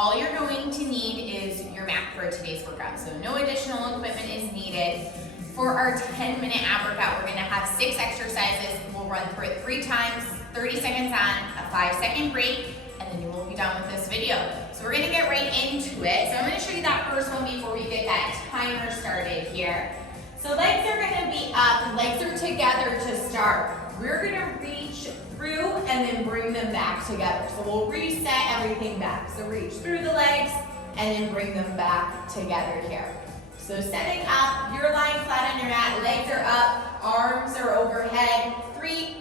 all you're going to need is your mat for today's workout. So no additional equipment is needed. For our 10-minute ab workout, we're gonna have 6 exercises. We'll run through it 3 times, 30 seconds on, a 5-second break, and then you will be done with this video. So we're gonna get right into it. So I'm gonna show you that first one before we get that timer started here. So legs are gonna be up, legs are together to start. We're gonna reach through and then bring them back together. So we'll reset everything back. So reach through the legs and then bring them back together here. So setting up, you're lying flat on your mat, legs are up, arms are overhead. 3,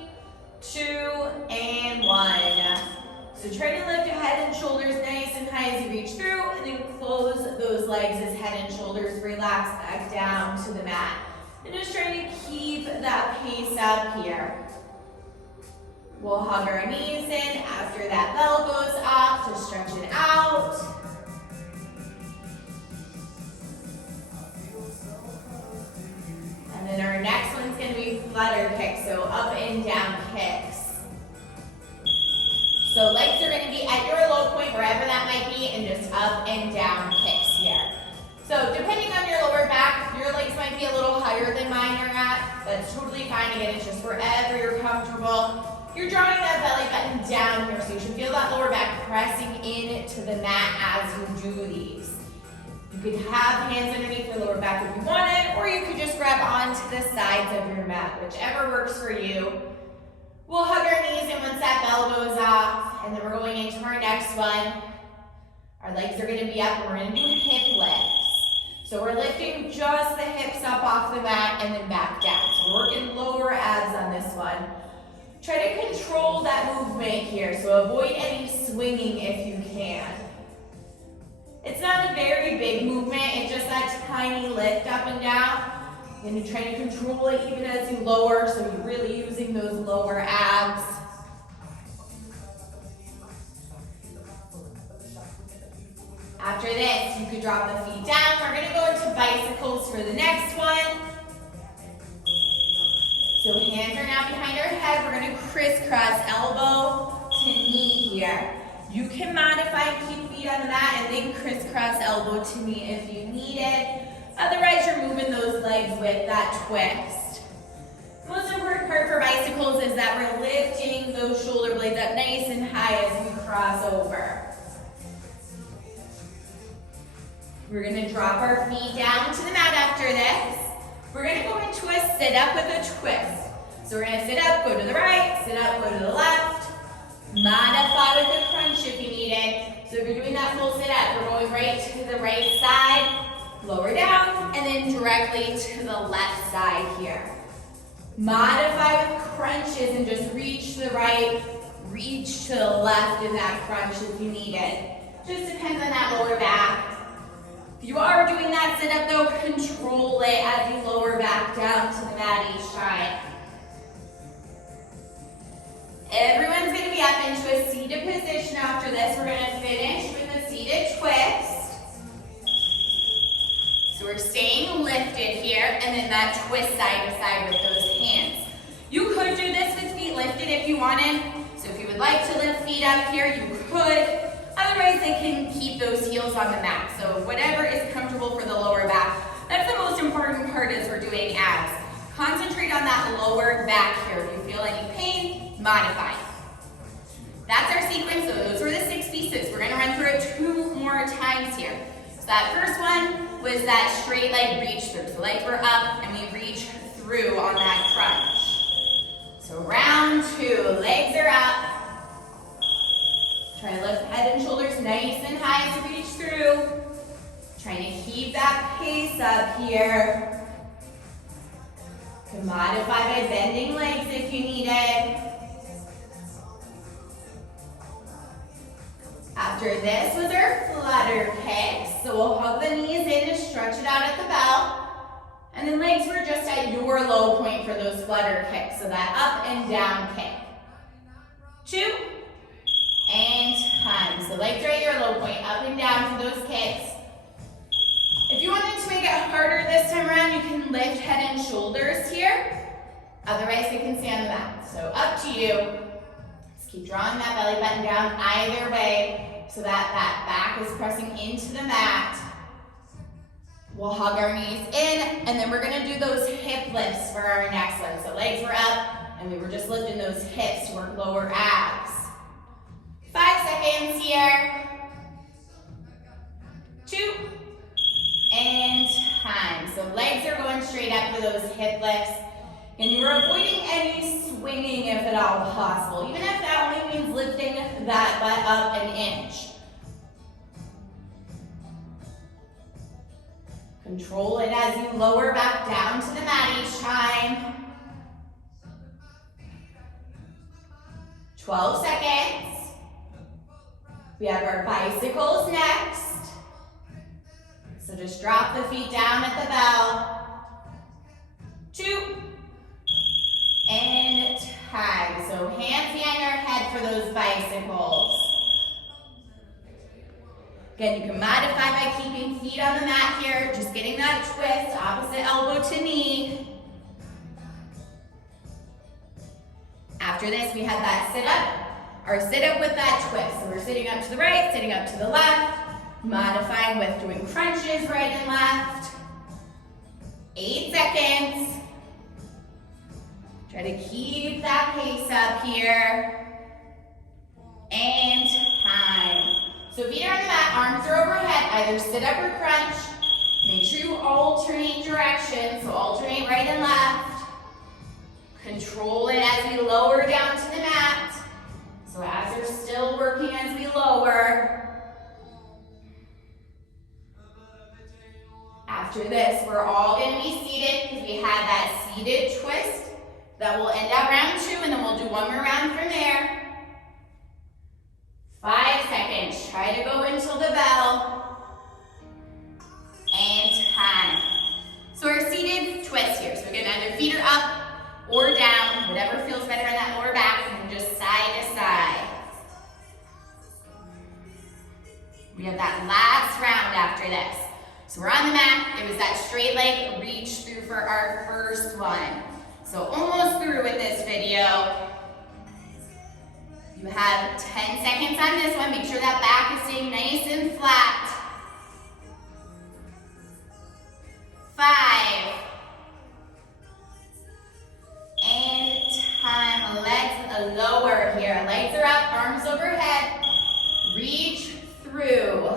2, and 1. So try to lift your head and shoulders nice and high as you reach through, and then close those legs as head and shoulders relax back down to the mat. And just trying to keep that pace up here. We'll hug our knees in after that bell goes off to stretch it out. And then our next one's going to be flutter kicks, so up and down kicks. So legs are going to be at your low point, wherever that might be, and just up and down kicks here. So depending on your lower back, your legs might be a little higher than mine are at. That's totally fine. Again, it's just wherever you're comfortable. You're drawing that belly button down here, so you should feel that lower back pressing into the mat as you do these. You could have hands underneath your lower back if you wanted, or you could just grab onto the sides of your mat, whichever works for you. We'll hug our knees in once that bell goes off, and then we're going into our next one. Our legs are going to be up, and we're going to do hip lifts. So we're lifting just the hips up off the mat and then back down. So we're working lower abs on this one. Try to control that movement here, so avoid any swinging if you can. It's not a very big movement, it's just that tiny lift up and down. And you're trying to control it even as you lower, so you're really using those lower abs. After this, you could drop the feet down. We're gonna go into bicycles for the next one. So hands are now behind our head. We're gonna crisscross elbow to knee here. You can modify, keep feet on the mat, and then crisscross elbow to knee if you need it. Otherwise, you're moving those legs with that twist. The most important part for bicycles is that we're lifting those shoulder blades up nice and high as we cross over. We're gonna drop our feet down to the mat after this. We're gonna go into a sit-up with a twist. So we're gonna sit up, go to the right, sit up, go to the left. Modify with a crunch if you need it. So if you're doing that full sit-up, we're going right to the right side, lower down, and then directly to the left side here. Modify with crunches and just reach to the right, reach to the left in that crunch if you need it. Just depends on that lower back. If you are doing that sit-up though, control it as you lower back down to the mat each time. Everyone's going to be up into a seated position after this. We're going to finish with a seated twist. So we're staying lifted here, and then that twist side to side with those hands. You could do this with feet lifted if you wanted. So if you would like to lift feet up here, you could. Otherwise, they can keep those heels on the mat. So whatever is comfortable for the lower back. That's the most important part as we're doing abs. Concentrate on that lower back here. If you feel any pain, modify. That's our sequence. So those were the 6 pieces. We're going to run through it 2 more times here. So that first one was that straight leg reach through. So legs were up and we reach through on that crunch. So round 2, legs are up. Try to lift head and shoulders nice and high as you reach through. Trying to keep that pace up here. You can modify by bending legs if you need it. After this was our flutter kicks. So we'll hug the knees in to stretch it out at the bell. And then legs were just at your low point for those flutter kicks. So that up and down kick. 2. And time. So legs are at your low point, up and down for those kicks. If you wanted to make it harder this time around, you can lift head and shoulders here. Otherwise, they can stay on the mat. So up to you. Just keep drawing that belly button down either way. So so that that back is pressing into the mat. We'll hug our knees in, and then we're gonna do those hip lifts for our next one. So legs were up, and we were just lifting those hips to work lower abs. 5 seconds here. 2, and time. So legs are going straight up for those hip lifts, and you're avoiding any swinging if at all possible, even if that only means lifting that butt up an inch. Control it as you lower back down to the mat each time. 12 seconds. We have our bicycles next. So just drop the feet down at the bell. 2, and time. So hands behind our head for those bicycles. Again, you can modify by keeping feet on the mat here, just getting that twist, opposite elbow to knee. After this, we had that sit-up, our sit-up with that twist. So we're sitting up to the right, sitting up to the left, modifying with doing crunches right and left. 8 seconds. Try to keep that pace up here. And time. So feet are on the mat, arms are overhead, either sit up or crunch. Make sure you alternate directions, so alternate right and left. Control it as we lower down to the mat. So as you're still working as we lower. After this, we're all gonna be seated because we had that seated twist. That will end at round 2, and then we'll do one more round from there. 5 seconds, try to go until the bell, and time. So our seated twist here, so again, either feet are up or down, whatever feels better in that lower back, and just side to side. We have that last round after this. So we're on the mat, it was that straight leg reach through for our first one. So almost through with this video. You have 10 seconds on this one. Make sure that back is staying nice and flat. 5. And time. Let's lower here. Legs are up, arms overhead. Reach through.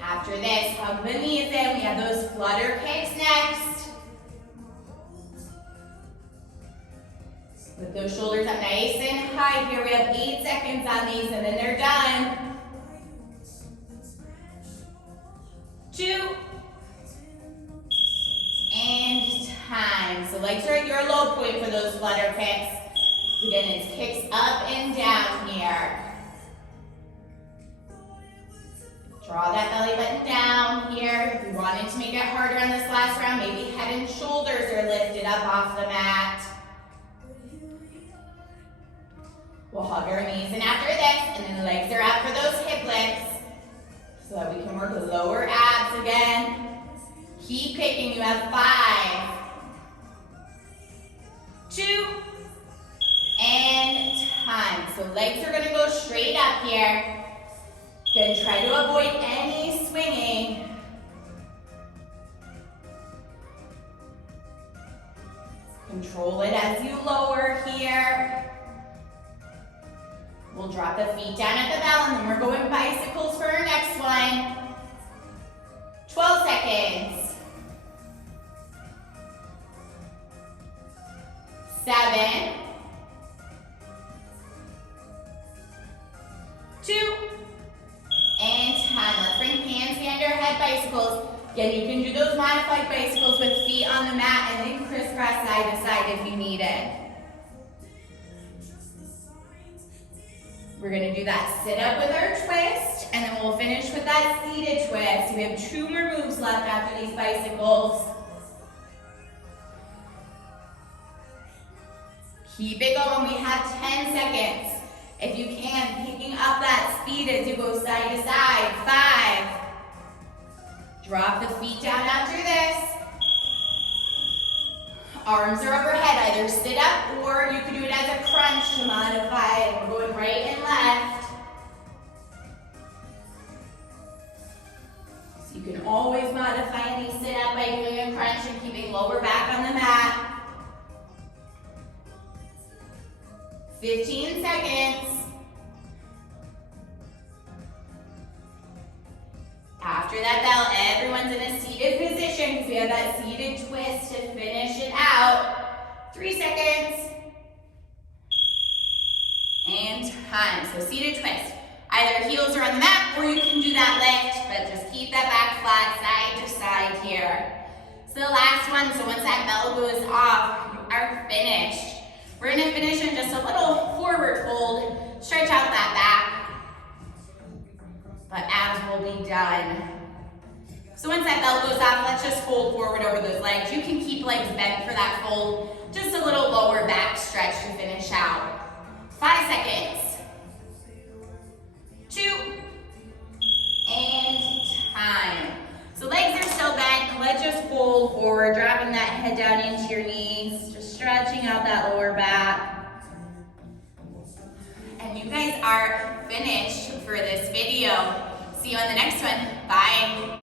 After this, hug the knees in. We have those flutter kicks next. With those shoulders up nice and high here. We have 8 seconds on these, and then they're done. 2. And time. So legs are at your low point for those flutter kicks. Again, it's kicks up and down here. Draw that belly button down here. If you wanted to make it harder on this last round, maybe head and shoulders are lifted up off the mat. We'll hug our knees in after this, and then the legs are up for those hip lifts so that we can work the lower abs again. Keep kicking. You have 5, 2, and time. So legs are going to go straight up here. Then try to avoid any swinging. Control it as you lower here. We'll drop the feet down at the bell, and then we're going bicycles for our next one. 12 seconds. 7, 2, and time. Let's bring hands behind our head bicycles. Again, you can do those modified bicycles with feet on the mat and then crisscross side to side if you need it. We're gonna do that sit up with our twist, and then we'll finish with that seated twist. We have 2 more moves left after these bicycles. Keep it going. We have 10 seconds. If you can, picking up that speed as you go side to side. 5. Drop the feet down after this. Arms are overhead, either sit up or you could do it as a crunch to modify it. We're going right and left. So you can always modify any sit up by doing a crunch and keeping lower back on the mat. 15 seconds. After that bell, everyone's in a seated position because we have that seated twist to finish it out. 3 seconds. And time. So seated twist. Either heels are on the mat or you can do that lift, but just keep that back flat side to side here. So the last one, so once that bell goes off, you are finished. We're gonna finish in just a little forward fold, stretch out that back, but abs will be done. So once that bell goes off, let's just fold forward over those legs. You can keep legs bent for that fold, just a little lower back stretch to finish out. 5 seconds. 2, and time. So legs are still bent, let's just fold forward, dropping that head down into your knees, just stretching out that lower back. And you guys are finished for this video. See you on the next one. Bye.